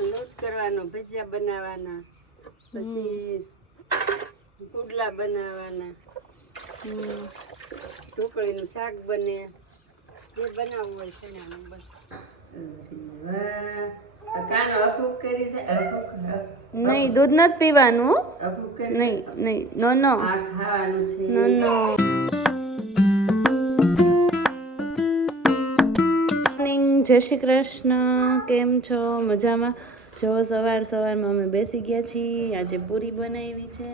લોટ કરવાનો, ભજીયા બનાવવાના, પછી પુડલા બનાવવાના, ઢોકળીનું શાક બને, જે બનાવવું હોય ચણાનું બસ. કાનો અપૂપ કરી છે. નહીં, દૂધ નથી પીવાનું. અપૂપ કરી નહીં નહીં, નો નો, આ ખાવાનું છે. નો નો. જય શ્રી કૃષ્ણ. કેમ છો? મજામાં? જો સવારમાં અમે બેસી ગયા છીએ. આજે પૂરી બનાવી છે,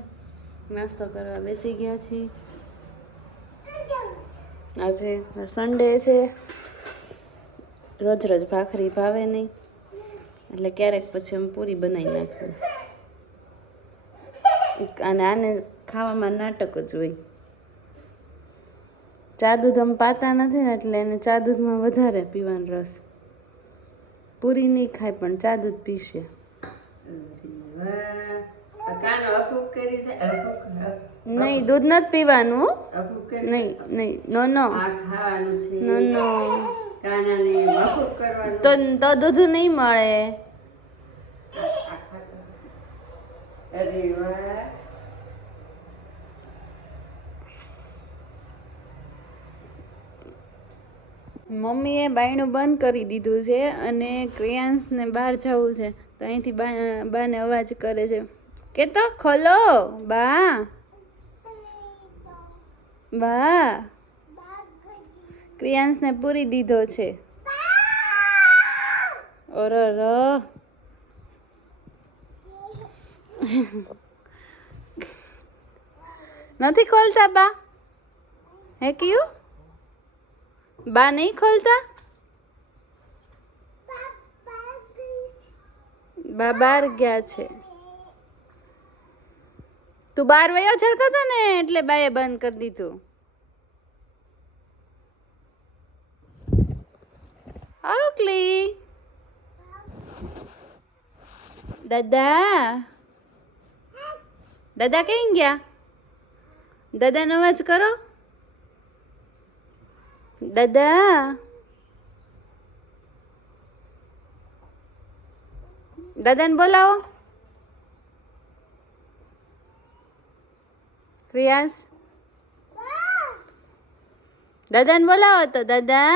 નાસ્તો કરવા બેસી ગયા છીએ. આજે સન્ડે છે, રોજ રોજ ભાખરી ભાવે નહીં, એટલે ક્યારેક પછી અમે પૂરી બનાવી નાખીએ. અને આને ખાવામાં નાટક જ હોય. ચા દૂધ આમ પાતા નથી ને, એટલે એને ચા દૂધમાં વધારે પીવાનો રસ. પૂરી નહીં ખાય પણ ચા દૂધ પીશે. કાનો અપૂપ કરી છે. નહીં, દૂધ નથી પીવાનું. અપૂપ કરી નહીં નહીં, નો નો, આ ખાવાનું છે. નો નો. કાનાને અપૂપ કરવાનું. તો દૂધ નહીં મળે. અરે વાહ. મમ્મીએ બાયણું બંધ કરી દીધું છે અને ક્રિયાંશને બહાર જવું છે, તો અહીંથી બાને અવાજ કરે છે કે તો ખોલો બા. બા, ક્રિયાંશને પૂરી દીધો છે. ઓર નથી ખોલતા બા? હે કયું? બા નહીં ખોલતા? બા બહાર ગયા છે. તું બહાર વયો જતો હતો ને, એટલે બાએ બંધ કરી દીધું. ઓકલી દાદા, દાદા કઈ ગયા? દાદાનો અવાજ કરો. દાદા, દાદાને બોલાવો. ક્રિયાંશ, દાદાને બોલાવો તો. દાદા,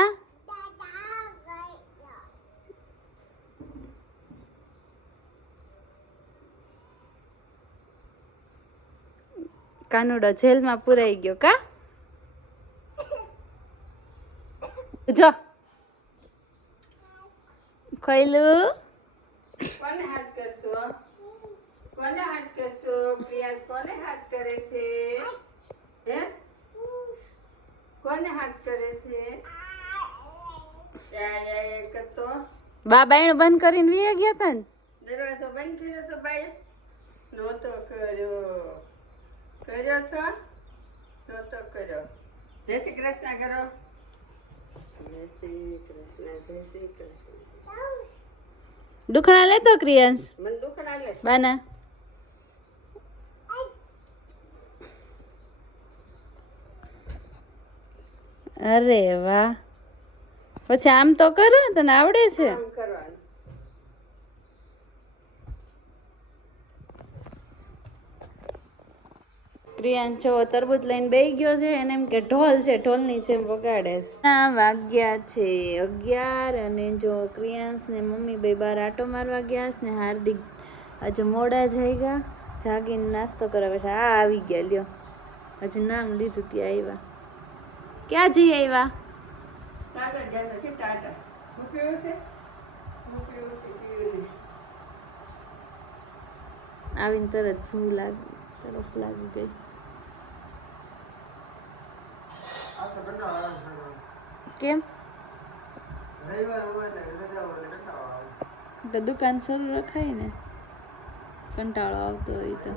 કાનુડો જેલમાં પુરાઈ ગયો કા? જો ખોયલું. કોને હાથ કરશો? કોને હાથ કરશો? પ્રિયાસ કોને હાથ કરે છે? હે? કોને હાથ કરે છે? કરતો બા બાયણું બંધ કરીને વી ગયા તા ને. દરવાજો બંધ કર્યો તો બાઈ? નહોતો કર્યો. કર્યો છો? નહોતો કર્યો. જય શ્રી કૃષ્ણ કરો. જય શ્રી કૃષ્ણ, જય શ્રી કૃષ્ણ. દુખણા લેતો ક્રિયાંશ મને દુખણા લે. બાના. અરે વાહ, પછી આમ તો કરો, તને આવડે છે? આમ કરવાનું. ક્રિયાંશ જો તરબૂચ લઈને બેસી ગયો છે, એને એમ કે ઢોલ છે, ઢોલની જેમ વગાડે છે. વાગ્યા છે 11 અને જો ક્રિયાંશ ને મમ્મી બે બાર આટો મારવા ગયા છે ને હાર્દિક હજુ મોડા જઈ ગયા, જાગીને નાસ્તો કરાવે છે. આ આવી ગયા, લ્યો હજુ નામ લીધું ત્યાં આવ્યા. ક્યાં જઈ આવ્યા? ટાટા જશે છે. ટાટા હું પીવું છે? હું પીવું છે? પીવું ને. આવીને તરત ભૂખ લાગી, તરસ લાગી ગઈ. કેમ? તો દુકાન શરૂ રખાય ને, કંટાળો આવતો હોય તો.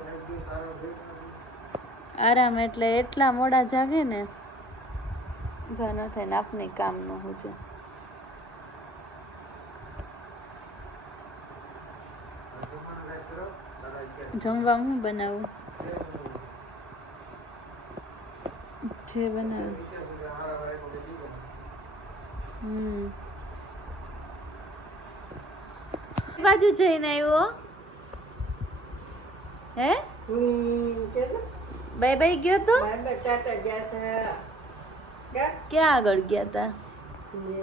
આરામ એટલે એટલા મોડા જાગે ને, ઊભા ન થાય ને આપને કામ ન હોય. જમવા હું બનાવું? જે બનાવું. બાજુ જઈને આવ્યો હે કેટલા બાય બાય ગયો તો બાય ટાટા ગયા હતા ક્યાં આગળ ગયા તા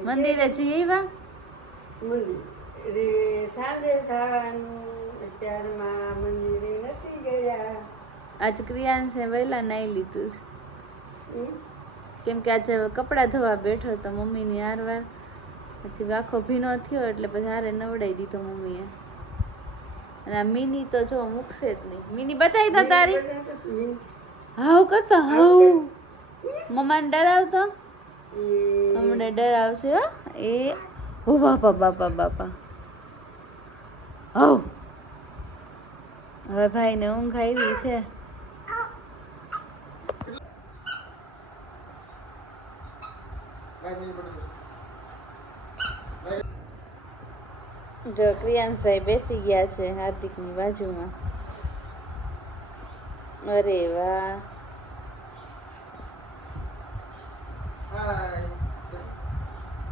મંદિરે જઈ આવ્યા સાંજે જવાનું અત્યારમાં મંદિરે નથી ગયા. આજ ક્રિયાંશે વહેલા નાઈ લીધું છે કેમ કે આજે કપડાં ધોવા બેઠો તો મમ્મીની હારવાર પછી આખો ભીનો થયો એટલે પછી હારે નવડાવી દીધો મમ્મીએ. અને આ મિની તો જો મૂકશે જ નહીં. મિની બતાવી દો તારી હાવ કરતો હાવ મમ્માને ડરાવતો હમણાં ડરાવશે હો એ ઓ બાપા બાપા બાપા હવ હવે ભાઈને ઊંઘ આવી છે. જો ક્રિયાંશભાઈ બેસી ગયા છે હાર્દિકની બાજુમાં. અરે વાહ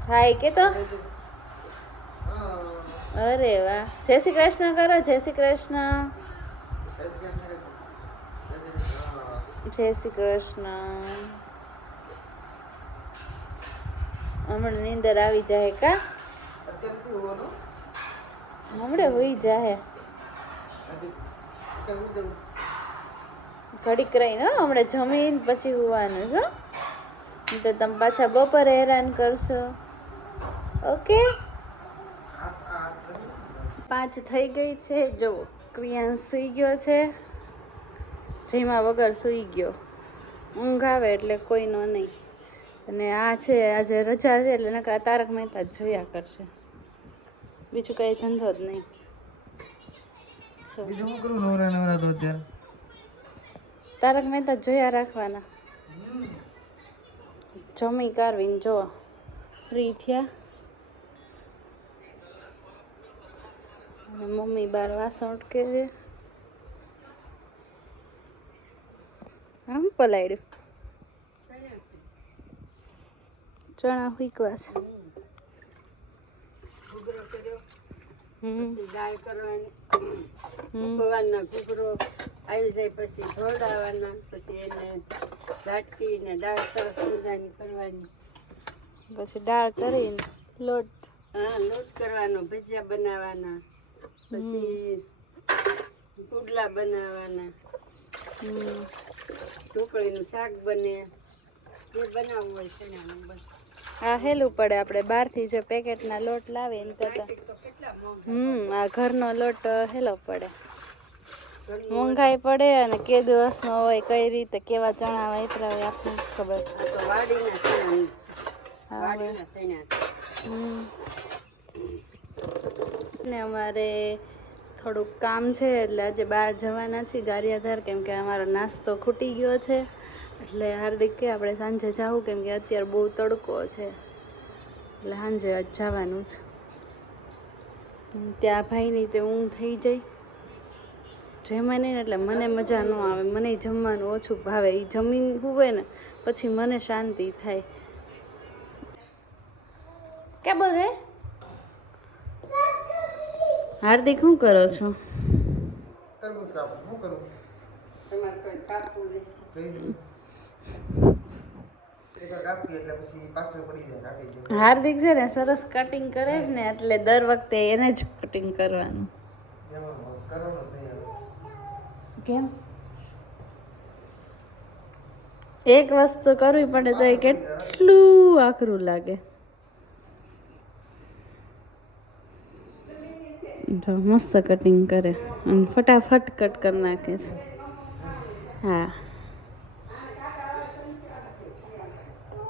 હાય કે તો અરે વાહ જય શ્રી કૃષ્ણ કરો. જય શ્રી કૃષ્ણ જય શ્રી કૃષ્ણ. હમણાં નીંદર આવી જાય કા હમણાં હોઈ જાય ઘડીક રહીને હમણાં જમીન પછી હોવાનું છો તો તમે પાછા બપોરે હેરાન કરશો. ઓકે 5 થઈ ગઈ છે. જો ક્રિયાંશ સૂઈ ગયો છે જેમાં વગર સૂઈ ગયો. ઊંઘ આવે એટલે કોઈનો નહીં. અને આ છે આજે રજા છે એટલે નકર તારક મહેતા જ જોયા કરશે બીજું કઈ ધંધો જ નહીં. તારક મહેતા જોયા રાખવાના. જમી કારવીને જો ફ્રી થયા અને મમ્મી બાર વાસણ ઉટકે છે. આમ પલાળ્યું ચણા હુકવા છે. ઘૂઘરો કર્યો પછી દાળ કરવાની પકવાના ઘૂઘરો આવી જાય પછી ધોડાવાના પછી એને દાટકીને દાળ સરસ મજાની કરવાની. પછી દાળ કરીને લોટ હા લોટ કરવાનો ભજીયા બનાવવાના પછી પુડલા બનાવવાના ઢોકળીનું શાક બને જે બનાવવું હોય ચણાનું બસ. આ હેલું પડે આપણે બહારથી જે પેકેટના લોટ લાવીએ એને કરતા તો કેટલા મોંઘા આ ઘરનો લોટ હેલો પડે મોંઘાઈ પડે અને કે દિવસનો હોય કઈ રીતે કેવા ચણા વાપરા હોય આપણને ખબર. આ તો વાડીના ચણા વાડીના ચણા ને અમારે થોડુંક કામ છે એટલે આજે બહાર જવાના છીએ ગારિયાધાર કેમ કે અમારો નાસ્તો ખૂટી ગયો છે એટલે હાર્દિક કે આપણે સાંજે જાવું કેમ કે અત્યારે બહુ તડકો છે એટલે સાંજે આજ જવાનું છે. ત્યાં ભાઈની તે ઊંઘ થઈ જાય જમે નહીં એટલે મને મજા ન આવે. મને જમવાનું ઓછું ભાવે. એ જમીન હોય ને પછી મને શાંતિ થાય. કે બોલે હાર્દિક શું કરો છો? તમારે કોઈ કાપવું હાર્દિક છે ને સરસ કટિંગ કરે છે ને એટલે દર વખતે એને જ કટિંગ કરવાનું. કેમ એક વસ્તુ કરવી પડે તો એ કેટલું આકરું લાગે. તો મસ્ત કટિંગ કરે અને ફટાફટ કટ કરી નાખે છે. હા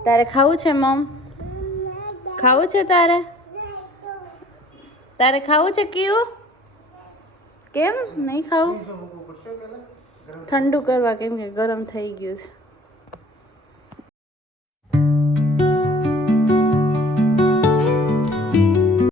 તારે ખાવું છે મમ? ખાવું છે તારે? તારે ખાવું છે કયું? કેમ નહીં ખાવું? ઠંડુ કરવા કેમ કે ગરમ થઈ ગયું છે.